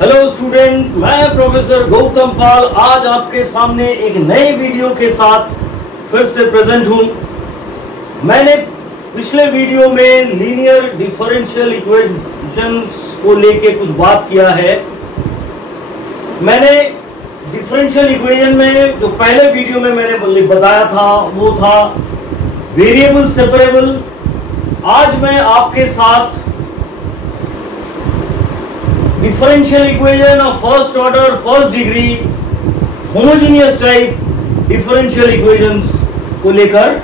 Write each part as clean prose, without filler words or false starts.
Hello student, मैं professor Gautam पाल आज आपके सामने एक नए वीडियो के साथ फिर से प्रेजेंट हूं। मैंने पिछले वीडियो में लीनियर डिफरेंशियल इक्वेशंस को लेके कुछ बात किया है। मैंने डिफरेंशियल इक्वेशन में जो पहले वीडियो में मैंने बताया था वो था वेरिएबल सेपरेबल। आज मैं आपके साथ differential equation of first order first degree homogeneous type differential equations को लेकर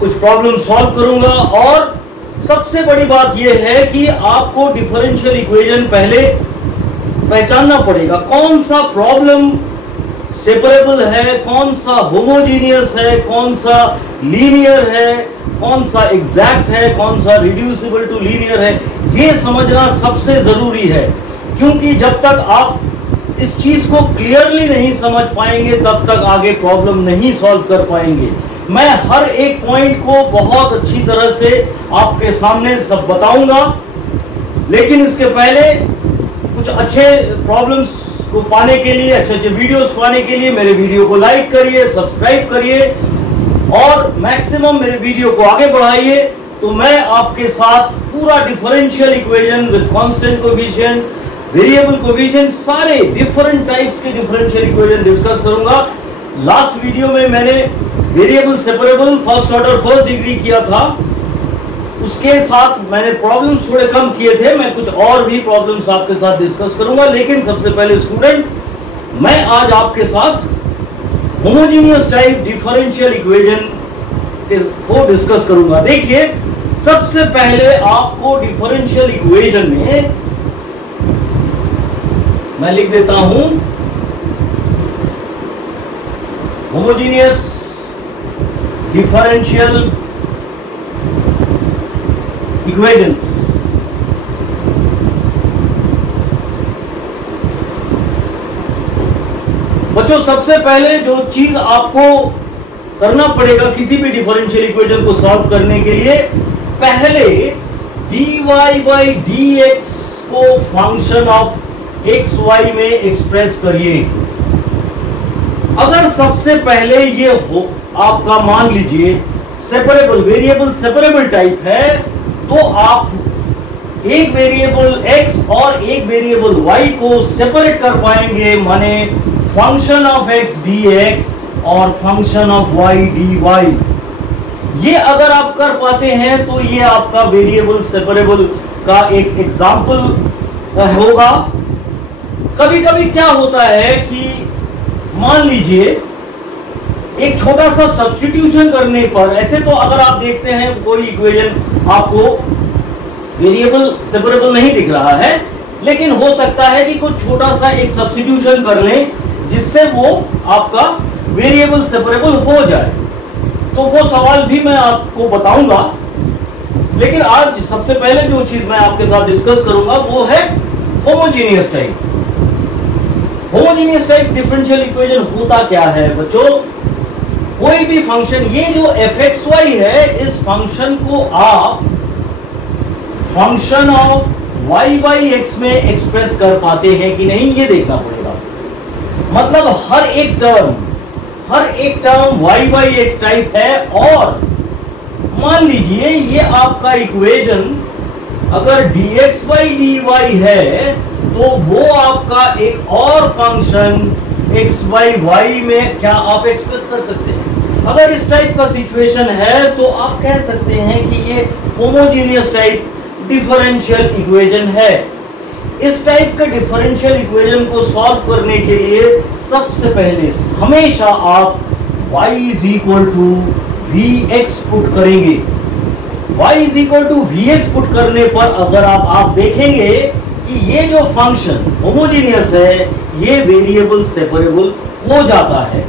कुछ प्रॉब्लम सॉल्व करूंगा। और सबसे बड़ी बात यह है कि आपको डिफरेंशियल इक्वेशन पहले पहचानना पड़ेगा, कौन सा प्रॉब्लम सेपरेबल है, कौन सा होमोजेनियस है, कौन सा लीनियर है, कौन सा एग्जैक्ट है, कौन सा रिड्यूसिबल टू लीनियर है। ये समझना सबसे जरूरी है, क्योंकि जब तक आप इस चीज को क्लियरली नहीं समझ पाएंगे तब तक आगे प्रॉब्लम नहीं सॉल्व कर पाएंगे। मैं हर एक पॉइंट को बहुत अच्छी तरह से आपके सामने सब बताऊंगा, लेकिन इसके पहले कुछ अच्छे प्रॉब्लम्स को पाने के लिए, अच्छे अच्छे वीडियोस पाने के लिए मेरे वीडियो को लाइक करिए, सब्सक्राइब करिए और मैक्सिमम मेरे वीडियो को आगे बढ़ाइए। तो मैं आपके साथ पूरा differential equation with constant coefficient, variable coefficient, सारे डिफरेंट टाइप्स के डिफरेंशियल इक्वेशन डिस्कस करूंगा। लास्ट वीडियो में मैंने variable separable first order first degree किया था, उसके साथ मैंने प्रॉब्लम्स थोड़े कम किए थे। मैं कुछ और भी प्रॉब्लम्स आपके साथ डिस्कस करूंगा, लेकिन सबसे पहले स्टूडेंट, मैं आज आपके साथ होमोजेनियस टाइप डिफरेंशियल इक्वेशन को डिस्कस करूंगा। देखिए, सबसे पहले आपको डिफरेंशियल इक्वेशन में मैं लिख देता हूं होमोजेनियस डिफरेंशियल इक्वेशंस। बच्चों, सबसे पहले जो चीज आपको करना पड़ेगा किसी भी डिफरेंशियल इक्वेशन को सॉल्व करने के लिए, पहले dy बाई dx को फंक्शन ऑफ एक्स वाई में एक्सप्रेस करिए। अगर सबसे पहले ये हो, आपका मान लीजिए सेपरेबल वेरिएबल सेपरेबल टाइप है, तो आप एक वेरिएबल x और एक वेरिएबल y को सेपरेट कर पाएंगे, माने फंक्शन ऑफ x dx और फंक्शन ऑफ y dy। ये अगर आप कर पाते हैं तो ये आपका वेरिएबल सेपरेबल का एक एग्जाम्पल होगा। कभी कभी क्या होता है कि मान लीजिए एक छोटा सा सब्स्टिट्यूशन करने पर, ऐसे तो अगर आप देखते हैं कोई इक्वेशन आपको वेरिएबल सेपरेबल नहीं दिख रहा है, लेकिन हो सकता है कि कुछ छोटा सा एक सब्स्टिट्यूशन कर लें जिससे वो आपका वेरिएबल सेपरेबल हो जाए। तो वो सवाल भी मैं आपको बताऊंगा, लेकिन आज सबसे पहले जो चीज मैं आपके साथ डिस्कस करूंगा वो है homogeneous type. Homogeneous type differential equation होता क्या है बच्चों? कोई भी फंक्शन, ये जो fxy है, इस फंक्शन को आप function of y by x में एक्सप्रेस कर पाते हैं कि नहीं, ये देखना पड़ेगा। मतलब हर एक term y by x type है। और मान लीजिए ये आपका इक्वेशन अगर dx बाई dy है, तो वो आपका एक और फंक्शन x बाई y में क्या आप एक्सप्रेस कर सकते हैं। अगर इस टाइप का सिचुएशन है तो आप कह सकते हैं कि ये होमोजेनियस टाइप डिफरेंशियल इक्वेशन है। इस टाइप के डिफरेंशियल इक्वेशन को सॉल्व करने के लिए सबसे पहले हमेशा आप y is equal to vx put करेंगे। y is equal to vx put करने पर अगर आप देखेंगे कि ये जो फंक्शन होमोजेनियस है, ये वेरिएबल सेपरेबल हो जाता है,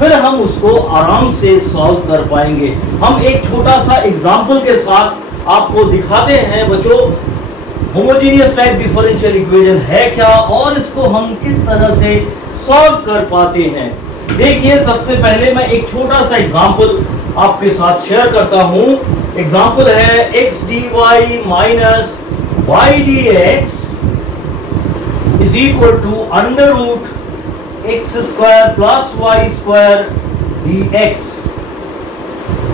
फिर हम उसको आराम से सॉल्व कर पाएंगे। हम एक छोटा सा एग्जांपल के साथ आपको दिखाते हैं बच्चों होमोजेनियस टाइप डिफरेंशियल इक्वेशन है क्या और इसको हम किस तरह से सॉल्व कर पाते हैं। देखिए, सबसे पहले मैं एक छोटा सा एग्जांपल आपके साथ शेयर करता हूं। एग्जांपल है x dy minus y dx is equal to under root X square plus Y square dx।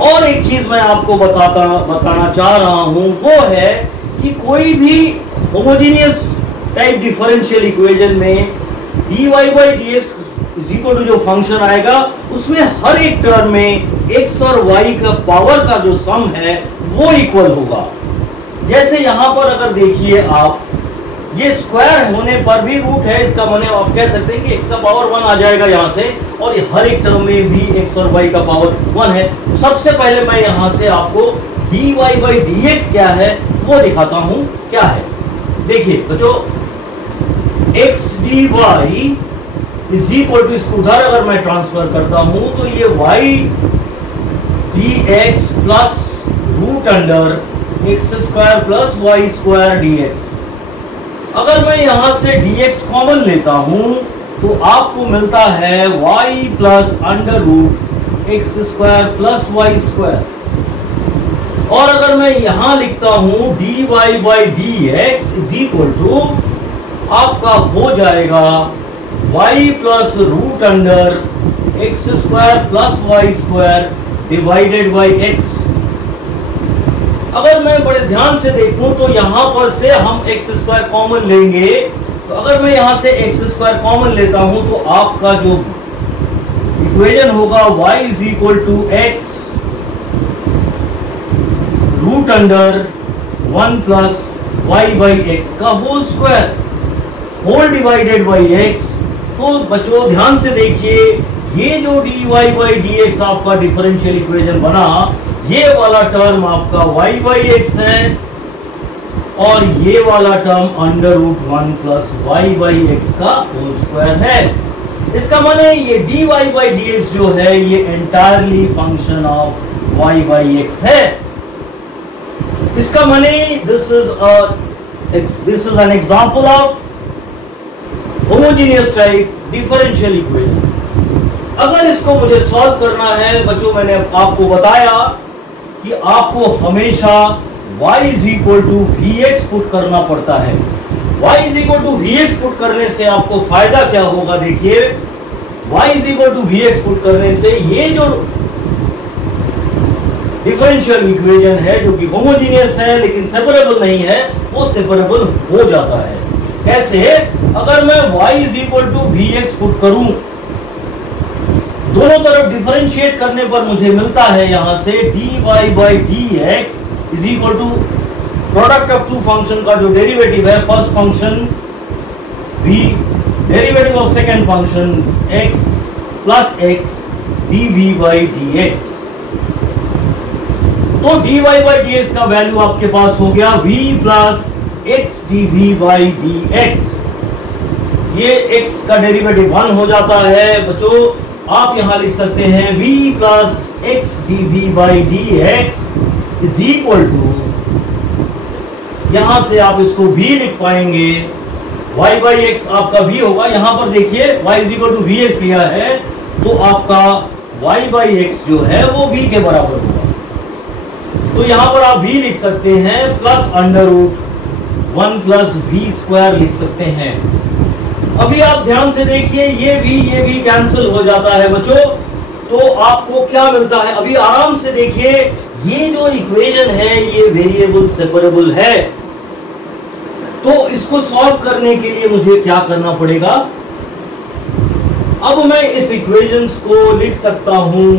और एक चीज मैं आपको बताना चाह रहा हूं, वो है कि कोई भी होमोजेनियस टाइप डिफरेंशियल इक्वेशन में dy by dx is equal to जो फंक्शन आएगा उसमें हर एक टर्म में x और y का पावर का जो सम है वो इक्वल होगा। जैसे यहां पर अगर देखिए आप, ये स्क्वायर होने पर भी रूट है, इसका माने आप कह सकते हैं कि x का पावर 1 आ जाएगा यहां से, और ये हर एक टर्म में भी x और y का पावर 1 है। तो सबसे पहले मैं यहां से आपको dy बाई dx क्या है वो दिखाता हूं क्या है। देखिए बच्चों, x dy is equal to, इसको उधर अगर मैं ट्रांसफर करता हूं तो ये y dx plus root under x square plus Y square dx। अगर मैं यहां से dx कॉमन लेता हूं तो आपको मिलता है y plus under root X square plus Y square. और अगर मैं यहां लिखता हूं dy by dx is equal to, आपका हो जाएगा y plus root under x square plus Y square divided by x। अगर मैं बड़े ध्यान से देखूं तो यहां पर से हम एक्स स्क्वायर कॉमन लेंगे, तो अगर मैं यहां से एक्स स्क्वायर कॉमन लेता हूं तो आपका जो इक्वेशन होगा y is equal to x root under 1 plus Y by x का whole square whole divided by x. तो बच्चों ध्यान से देखिए, ये जो dy बाई dx आपका डिफरेंशियल इक्वेशन बना, ये वाला टर्म आपका y बाई एक्स है और ये वाला term under root 1 plus Y by x का होल स्क्वायर है। इसका माने ये dy बाई dx जो है ये entirely function of y by x है। इसका माने this is an example of homogeneous type differential equation. अगर इसको मुझे सॉल्व करना है बच्चों, मैंने आपको बताया कि आपको हमेशा y is equal to vx put करना पड़ता है। y is equal to vx put करने से आपको फायदा क्या होगा, देखिए y is equal to vx put करने से ये जो डिफरेंशियल इक्वेशन है जो कि होमोजेनियस है लेकिन सेपरेबल नहीं है, वो सेपरेबल हो जाता है। कैसे? अगर मैं y is equal to vx put करूं, दोनों तरफ डिफरेंशिएट करने पर मुझे मिलता है यहां से dy by dx is equal to product of two function का जो डेरिवेटिव है, first function v derivative of second function x plus x dv by dx। तो dy बाई dx का वैल्यू आपके पास हो गया v plus x dv by dx। ये x का डेरिवेटिव 1 हो जाता है बच्चों। आप यहां लिख सकते हैं v plus x dv by dx is equal to, यहां से आप इसको v लिख पाएंगे, y बाई x आपका v होगा। यहां पर देखिए y is equal to vx लिया है तो आपका y बाई x जो है वो v के बराबर होगा। तो यहां पर आप v लिख सकते हैं plus under root 1 plus v square लिख सकते हैं। अभी आप ध्यान से देखिए, ये v कैंसिल हो जाता है बच्चों, तो आपको क्या मिलता है, अभी आराम से देखिए, ये जो इक्वेशन है ये वेरिएबल सेपरेबल है। तो इसको सॉल्व करने के लिए मुझे क्या करना पड़ेगा, अब मैं इस इक्वेशंस को लिख सकता हूं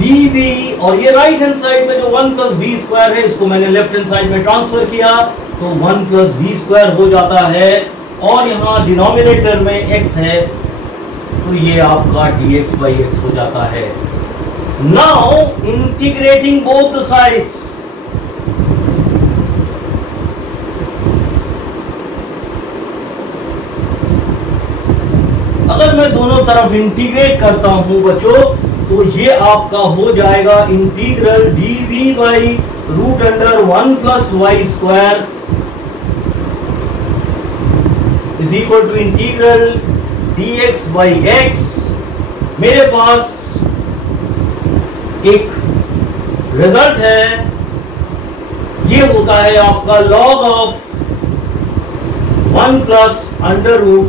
dv, और ये राइट हैंड साइड में जो 1 प्लस v स्क्वायर है इसको मैंने लेफ्ट हैंड साइड में ट्रांसफर किया तो 1 प्लस v स्क्वायर हो जाता है, और यहाँ डिनोमिनेटर में x है तो ये आपका dx बाई x हो जाता है। Now integrating both the sides, अगर मैं दोनों तरफ इंटीग्रेट करता हूं बच्चों तो ये आपका हो जाएगा integral dv by root under 1 plus Y square is equal to integral dx by x। मेरे पास एक रिजल्ट है, ये होता है आपका log of 1 plus under root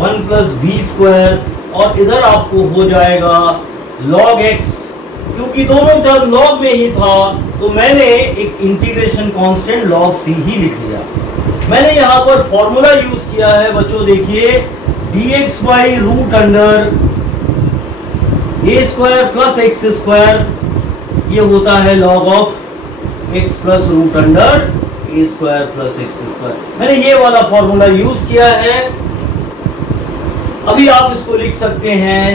1 plus we square, और इधर आपको हो जाएगा log x। क्योंकि दोनों टर्म log में ही था तो मैंने एक इंटीग्रेशन कांस्टेंट log c ही लिख लिया। मैंने यहाँ पर फॉर्मूला यूज किया है बच्चों, देखिए dx by root under a square plus X square, ये होता है log of x plus root under a square plus X square. मैंने ये वाला फॉर्मूला यूज किया है। अभी आप इसको लिख सकते हैं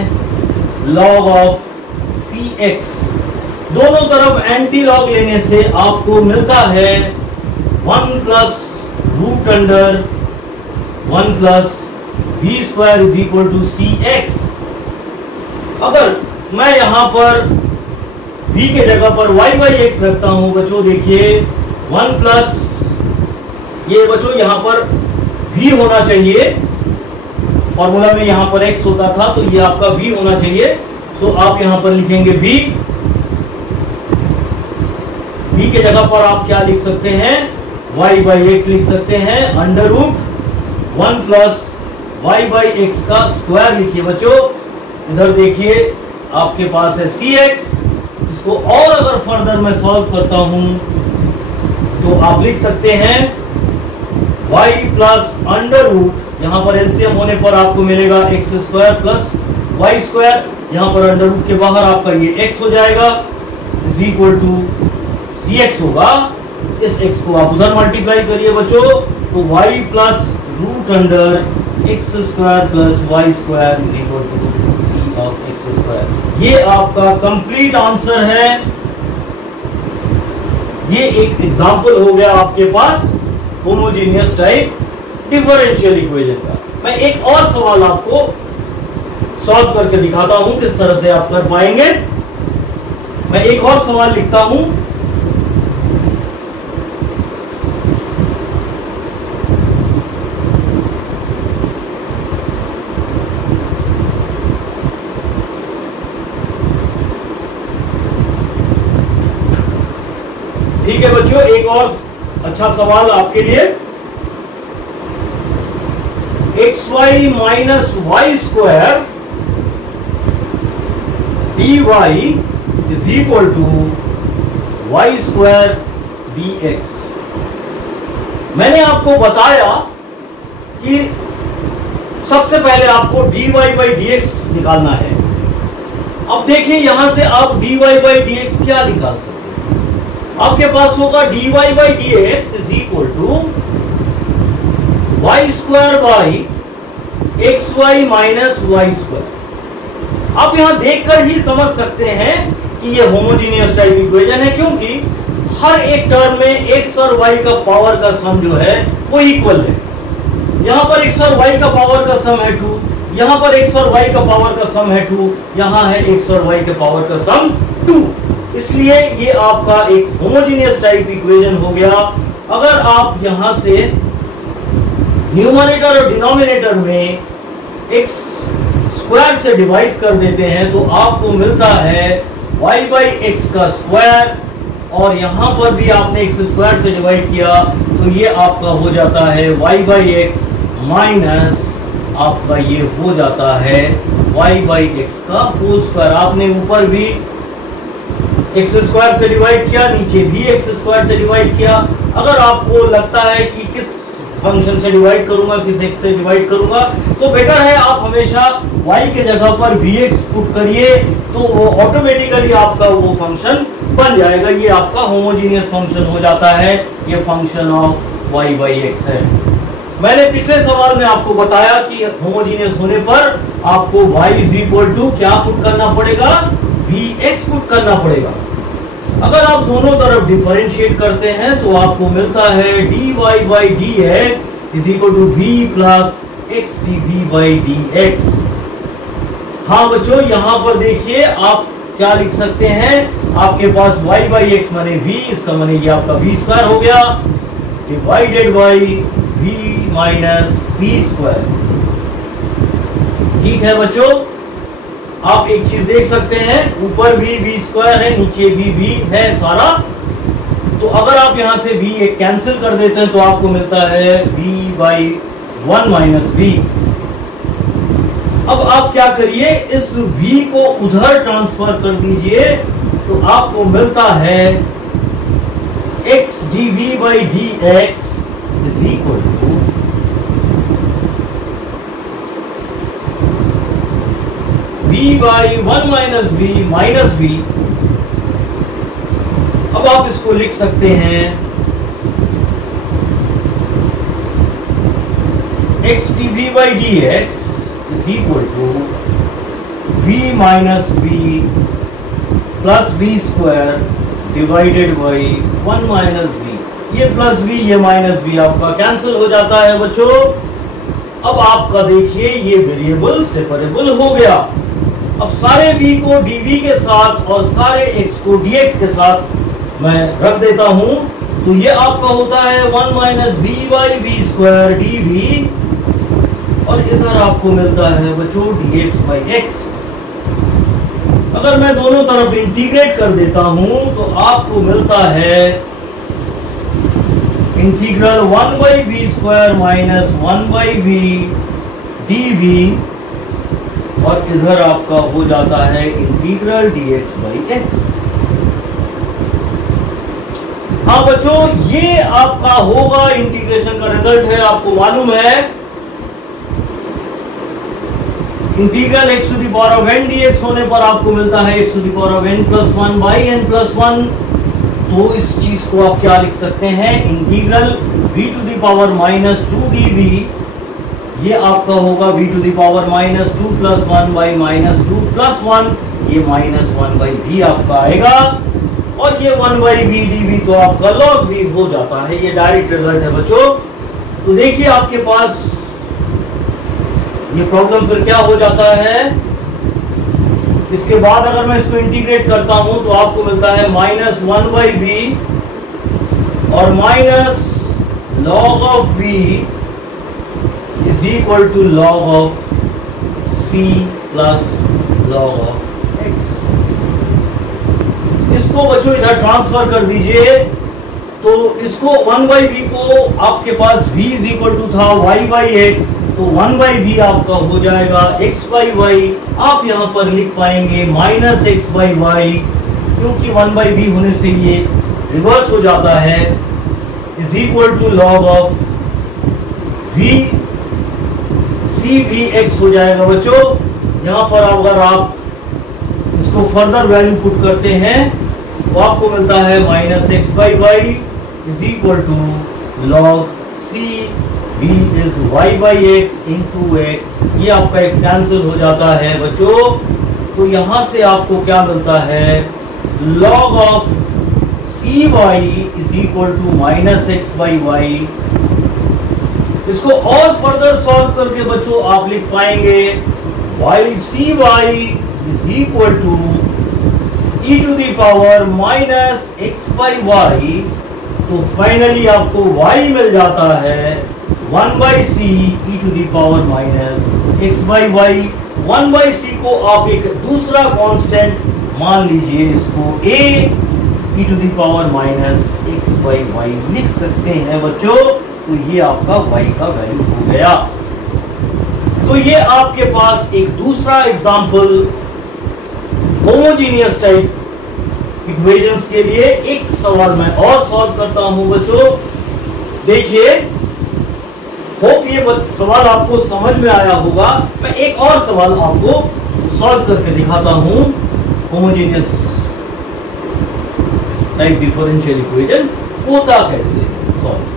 log ऑफ cx। दोनों तरफ एंटी लॉग लेने से आपको मिलता है 1 plus root under 1 plus we square is equal to cx। अगर मैं यहां पर v के जगह पर y बाई एक्स रखता हूं बच्चों, देखिए 1 प्लस, ये बच्चों यहां पर v होना चाहिए, फॉर्मूला में यहां पर x होता था तो ये आपका v होना चाहिए। सो आप यहां पर लिखेंगे v के जगह पर आप क्या लिख सकते हैं, y बाई एक्स लिख सकते हैं, under root 1 plus y by x का स्क्वायर लिखिए बच्चों। इधर देखिए आपके पास है cx। इसको और अगर फर्दर मैं सॉल्व करता हूं तो आप लिख सकते हैं y प्लस अंडर रूट, यहां पर एलसीएम होने पर आपको मिलेगा x square plus Y square, यहां पर अंडर रूट के बाहर आपका ये x हो जाएगा इज इक्वल टू cx होगा। इस x को आप उधर मल्टीप्लाई करिए बच्चों, तो y plus root under x square plus Y square is equal to c of x square. ये आपका कंप्लीट आंसर है। ये एक एग्जांपल हो गया आपके पास होमोजेनियस टाइप डिफरेंशियल इक्वेशन का। मैं एक और सवाल आपको सॉल्व करके दिखाता हूं किस तरह से आप कर पाएंगे। मैं एक और सवाल लिखता हूं। ठीक है बच्चों, एक और अच्छा सवाल आपके लिए। X y minus y square d y is equal to y square d x. मैंने आपको बताया कि सबसे पहले आपको d y by d x निकालना है। अब देखिए यहां से आप d y by d x क्या निकाल सकते हैं। आपके पास होगा d y by d x is equal to y square by x y minus y square. आप यहां देखकर ही समझ सकते हैं कि ये होमोजेनियस टाइप इक्वेशन है, क्योंकि हर एक टर्म में एक्स और वाई का पावर का सम जो है वो इक्वल है। यहां पर एक्स और वाई का पावर का सम है 2, यहां पर एक्स और वाई का पावर का सम है 2, यहां है एक्स और वाई के पावर का सम 2। इसलिए ये आपका एक होमोजेनियस टाइप इक्वेशन हो गया। अगर आप यहां से न्यूमरेटर और डिनोमिनेटर में एक्स स्क्वायर से डिवाइड कर देते हैं तो आपको मिलता है y बाई एक्स का स्क्वायर, और यहां पर भी आपने एक्स स्क्वायर से डिवाइड किया तो ये आपका हो जाता है y बाई एक्स माइनस आपका ये हो जाता है y बाई एक्स का होल स्क्वायर। आपने ऊपर भी एक्स स्क्वायर से डिवाइड किया, नीचे भी एक्स स्क्वायर से डिवाइड किया। अगर आपको लगता है कि किस फंक्शन से डिवाइड करूंगा, किस एक्स से डिवाइड करूंगा, तो बेटर है आप हमेशा y के जगह पर vx पुट करिए, तो वो ऑटोमेटिकली आपका वो फंक्शन बन जाएगा। ये आपका होमोजेनियस फंक्शन हो जाता है। ये function of y by x है। मैंने पिछले सवाल में आपको बताया कि होमोजेनियस होने पर आपको y इज इक्वल टू क्या पुट करना पड़ेगा, vx पुट करना पड़ेगा। अगर आप दोनों तरफ डिफरेंशिएट करते हैं तो आपको मिलता है dy by dx is equal to v plus x dv by dx। हाँ बच्चों, यहां पर देखिए आप क्या लिख सकते हैं, आपके पास y बाई एक्स माने v, इसका माने ये आपका v स्क्वायर हो गया divided by v minus v square. ठीक है बच्चों, आप एक चीज देख सकते हैं, ऊपर भी v स्क्वायर है, नीचे भी v है सारा। तो अगर आप यहां से v एक कैंसिल कर देते हैं तो आपको मिलता है v बाई 1 माइनस v। अब आप क्या करिए, इस v को उधर ट्रांसफर कर दीजिए, तो आपको मिलता है x dv by dx is equal to v by 1 minus v। अब आप इसको लिख सकते हैं x dv by dx is equal to v minus v plus v square divided by 1 minus v। ये प्लस v ये माइनस v आपका cancel हो जाता है बच्चों। अब आपका देखिए ये वेरिएबल सेपरेबल हो गया। अब सारे v को dv के साथ और सारे x को dx के साथ मैं रख देता हूं, तो ये आपका होता है 1 minus v by v square dv, और इधर आपको मिलता है बच्चों dx बाई x। अगर मैं दोनों तरफ इंटीग्रेट कर देता हूं तो आपको मिलता है integral 1 by v square minus 1 by v dv, और इधर आपका हो जाता है इंटीग्रल dx बाई x। हाँ बच्चों, ये आपका होगा इंटीग्रेशन का रिजल्ट है। आपको मालूम है integral x to the power of n dx होने पर आपको मिलता है x to the power of n plus 1 by n plus 1। तो इस चीज को आप क्या लिख सकते हैं, integral v to the power minus 2 dv, ये आपका होगा v to the power minus 2 plus 1 by minus 2 plus 1, ये माइनस 1 बाई v आपका आएगा, और ये 1 बाई v dv तो आपका log v हो जाता है। ये डायरेक्ट रिजल्ट है बच्चों। तो देखिए आपके पास ये प्रॉब्लम फिर क्या हो जाता है, इसके बाद अगर मैं इसको इंटीग्रेट करता हूं तो आपको मिलता है माइनस 1 बाई वी और minus log of v is equal to log of c plus log of x। इसको बच्चों इधर ट्रांसफर कर दीजिए, तो इसको 1 बाई वी को आपके पास v इज इक्वल टू था y बाई x, तो 1 बाई वी आपका हो जाएगा x बाई वाई। आप यहां पर लिख पाएंगे माइनस x बाई वाई, क्योंकि 1 बाई वी होने से ये रिवर्स हो जाता है, is equal to log of v c v x हो जाएगा बच्चों। यहां पर अगर आप इसको फर्दर वैल्यू पुट करते हैं तो आपको मिलता है minus x by y is equal to log c v is y by x into x। ये आपका x कैंसिल हो जाता है बच्चों। तो यहां से आपको क्या मिलता है, log of cy is equal to minus x by y. इसको और फर्दर सॉल्व करके बच्चों आप लिख पाएंगे ycy is equal to e to the power minus x by y. तो फाइनली आपको y मिल जाता है 1 by C e to the power minus x by y. 1 by C को आप एक दूसरा कांस्टेंट मान लीजिए, इसको a e to the power minus x by y लिख सकते हैं बच्चों। तो ये आपका y का वैल्यू हो गया। तो ये आपके पास एक दूसरा एग्जांपल होमोजेनियस टाइप इक्वेशंस के लिए एक सवाल मैं और सॉल्व करता हूं बच्चों। देखिए, होप ये सवाल आपको समझ में आया होगा। मैं एक और सवाल आपको सॉल्व करके दिखाता हूं। होमोजेनियस टाइप डिफरेंशियल इक्वेशन होता कैसे सॉल्व।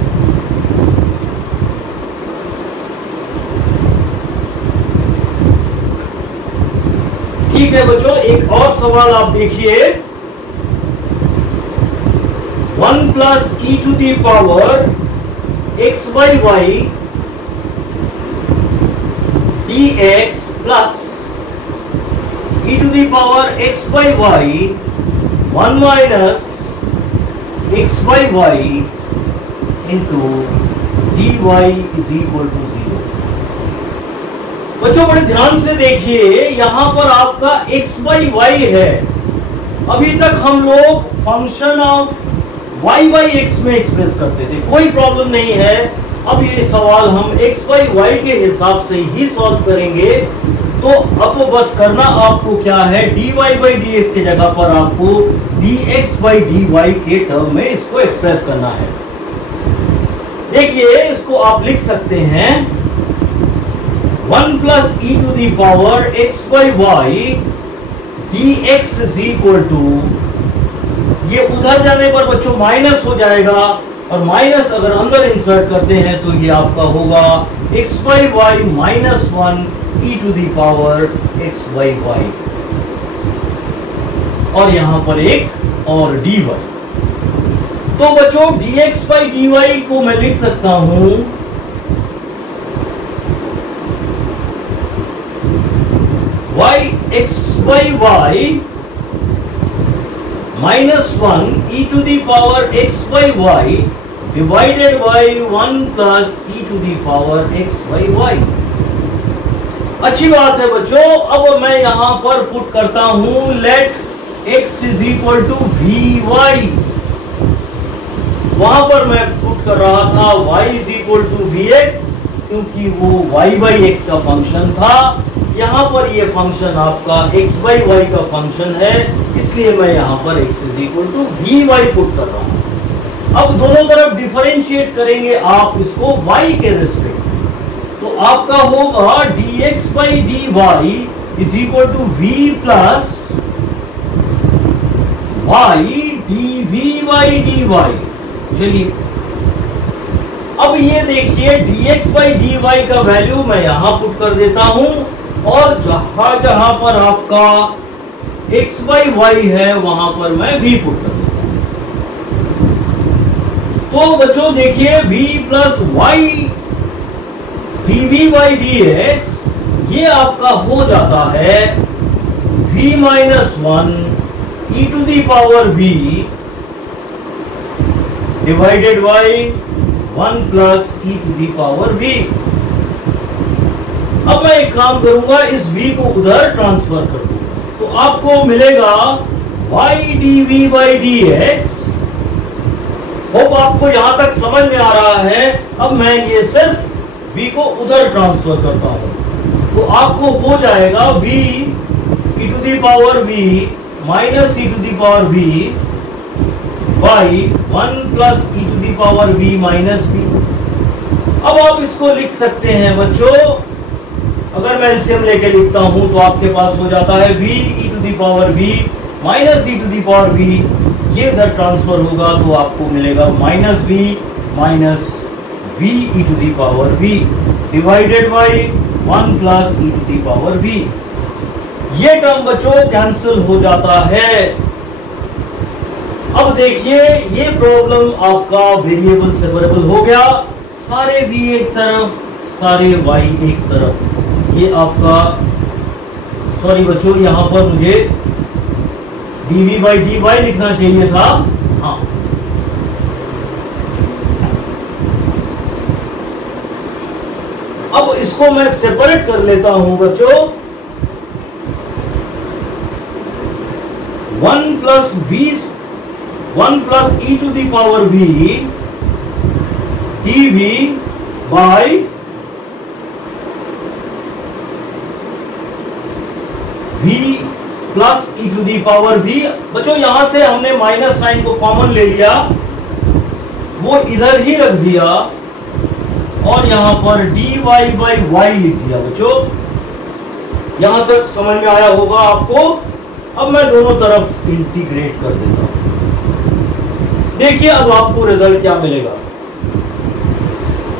ठीक है बच्चों, एक और सवाल आप देखिए। 1 plus e to the power x by y dx plus e to the power x by y 1 minus x by y into dy is equal to 0। बच्चों बड़े ध्यान से देखिए, यहां पर आपका x बाई वाई है। अभी तक हम लोग function of y by x में एक्सप्रेस करते थे, कोई प्रॉब्लम नहीं है। अब ये सवाल हम x बाई वाई के हिसाब से ही सॉल्व करेंगे। तो अब बस करना आपको क्या है, dy बाई dx के जगह पर आपको dx बाई dy के टर्म में इसको एक्सप्रेस करना है। देखिए इसको आप लिख सकते हैं 1 plus e to the power x by y dx is equal to, ये उधर जाने पर बच्चों माइनस हो जाएगा, और माइनस अगर अंदर इंसर्ट करते हैं तो ये आपका होगा x by y minus 1 e to the power x by y, और यहां पर एक और dy। तो बच्चों dx बाई dy को मैं लिख सकता हूं y x by y minus 1 e to the power x by y divided by 1 plus e to the power x by y. अच्छी बात है बच्चों। अब मैं यहां पर पुट करता हूं let x is equal to v y. वहां पर मैं पुट कर रहा था y is equal to v x, क्योंकि वो y बाई एक्स का फंक्शन था। यहां पर ये फंक्शन आपका x बाई वाई का फंक्शन है, इसलिए मैं यहां पर x is equal to v y put कर रहा हूं। अब दोनों तरफ डिफरेंशिएट करेंगे आप इसको y के रिस्पेक्ट, तो आपका होगा dx by dy is equal to v plus y dv by dy। चलिए अब ये देखिए dx बाई dy का वैल्यू मैं यहां पुट कर देता हूं, और जहां जहां पर आपका x बाई वाई है वहां पर मैं v पुट कर देता हूं। तो बच्चों देखिए v plus y dv by dx ये आपका हो जाता है v minus 1 e to the power v divided by 1 plus e to the power v। अब मैं एक काम करूंगा, इस v को उधर ट्रांसफर कर दूंगा, तो आपको मिलेगा y dv by dx। Hope आपको यहां तक समझ में आ रहा है। अब मैं ये सिर्फ v को उधर ट्रांसफर करता हूं, तो आपको हो जाएगा v e to the power v minus e to the power v by 1 plus e to the power v minus v। अब आप इसको लिख सकते हैं बच्चों, अगर मैं एलसीएम लेके लिखता हूं तो आपके पास हो जाता है v e to the power v minus e to the power v, ये इधर ट्रांसफर होगा तो आपको मिलेगा minus v minus v e to the power v divided by 1 plus e to the power v। ये टर्म बच्चों cancel हो जाता है। अब देखिए ये प्रॉब्लम आपका वेरिएबल सेपरेबल हो गया, सारे v एक तरफ सारे y एक तरफ। ये आपका, सॉरी बच्चों यहां पर मुझे dv बाई dy लिखना चाहिए था। हाँ, अब इसको मैं सेपरेट कर लेता हूं बच्चों। 1 plus e to the power v dv by v plus e to the power v। बच्चों यहां से हमने माइनस साइन को कॉमन ले लिया, वो इधर ही रख दिया, और यहां पर dy बाई y लिख दिया। बच्चों यहां तक समझ में आया होगा आपको। अब मैं दोनों तरफ इंटीग्रेट कर देता हूं। देखिए अब आपको रिजल्ट क्या मिलेगा।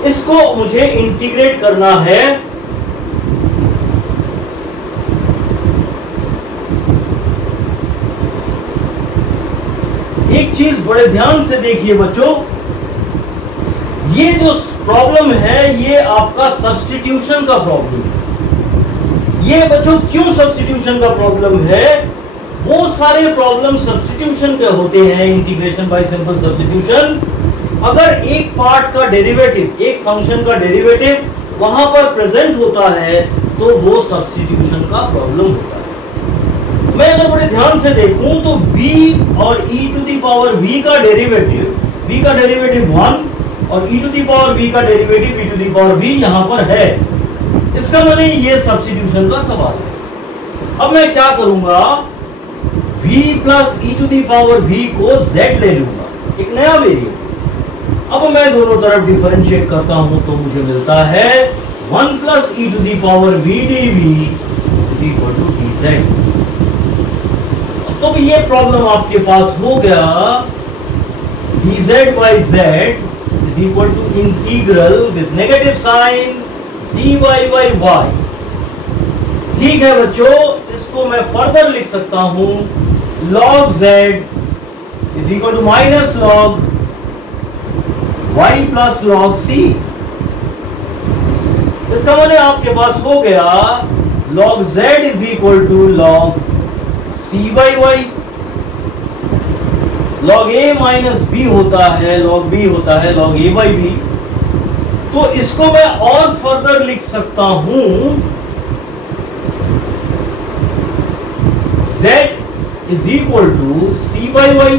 इसको मुझे इंटीग्रेट करना है, एक चीज बड़े ध्यान से देखिए बच्चों, ये जो प्रॉब्लम है ये आपका सब्स्टिट्यूशन का प्रॉब्लम है। ये बच्चों क्यों सब्स्टिट्यूशन का प्रॉब्लम है? वो सारे प्रॉब्लम सब्स्टिट्यूशन के होते हैं, इंटीग्रेशन बाय सिंपल सब्स्टिट्यूशन। अगर एक पार्ट का डेरिवेटिव, एक फंक्शन का डेरिवेटिव वहां पर प्रेजेंट होता है तो वो सब्स्टिट्यूशन का प्रॉब्लम होता है। मैं अगर बड़े ध्यान से देखूं तो v और e to the power v का डेरिवेटिव 1 और e to the power v का derivative e to the power v यहां पर है। इसका माने ये सब्स्टिट्यूशन का सवाल है। अब मैं क्या करूंगा, v plus e to the power v को z ले लूंगा, एक नया वेरिएबल। अब मैं दोनों तरफ डिफरेंशिएट करता हूं तो मुझे मिलता है 1 plus e to the power v dv is equal to dz। तो ये प्रॉब्लम आपके पास हो गया dz by z is equal to integral with negative sign dy by y। ठीक है बच्चों, इसको मैं फर्दर लिख सकता हूं log z is equal to minus log y plus log c। इसका मतलब आपके पास हो गया log z is equal to log c by y। log a minus b होता है, log b होता है log a by b। तो इसको मैं और फर्दर लिख सकता हूं z is equal to c by y।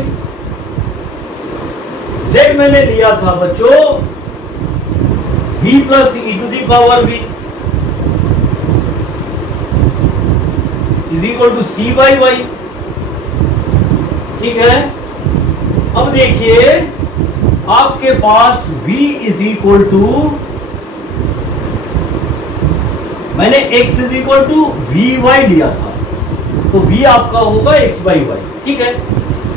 z मैंने लिया था बच्चों v plus e to the power v is equal to c by y। ठीक है, अब देखिए आपके पास v इज इक्वल टू, मैंने x is equal to v y लिया था, तो v आपका होगा x बाई वाई। ठीक है,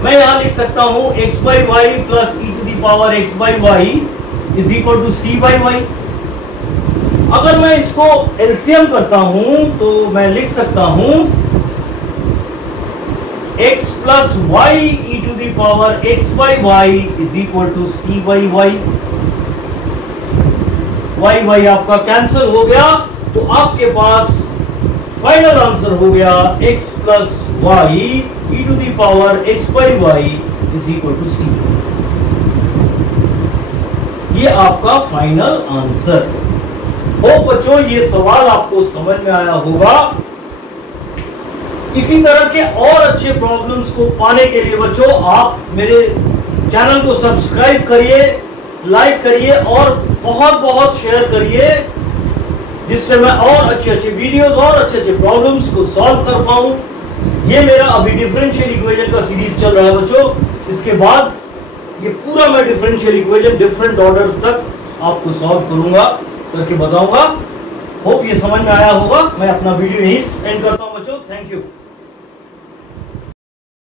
मैं यहां लिख सकता हूं x by y plus e to the power x by y is equal to c by y. अगर मैं इसको एलसीएम करता हूं तो मैं लिख सकता हूं x plus y e to the power x by y is equal to c by y. Y y आपका कैंसिल हो गया, तो आपके पास फाइनल आंसर हो गया x plus y e to the power x by y is equal to c। ये आपका final answer. हो बच्चों, ये सवाल आपको समझ में आया होगा। इसी तरह के और अच्छे प्रॉब्लम्स को पाने के लिए बच्चों आप मेरे चैनल को सब्सक्राइब करिए, लाइक करिए और बहुत बहुत शेयर करिए, जिससे मैं और अच्छे अच्छे वीडियोस और अच्छे अच्छे प्रॉब्लम्स को सॉल्व कर पाऊं। ये मेरा अभी डिफरेंशियल इक्वेशन का सीरीज चल रहा है बच्चों। इसके बाद ये पूरा मैं डिफरेंशियल इक्वेशन डिफरेंट ऑर्डर तक आपको सॉल्व करूंगा, करके बताऊंगा। होप ये समझ में आया होगा। मैं अपना वीडियो यहीं एंड करता हूं बच्चों। Thank you.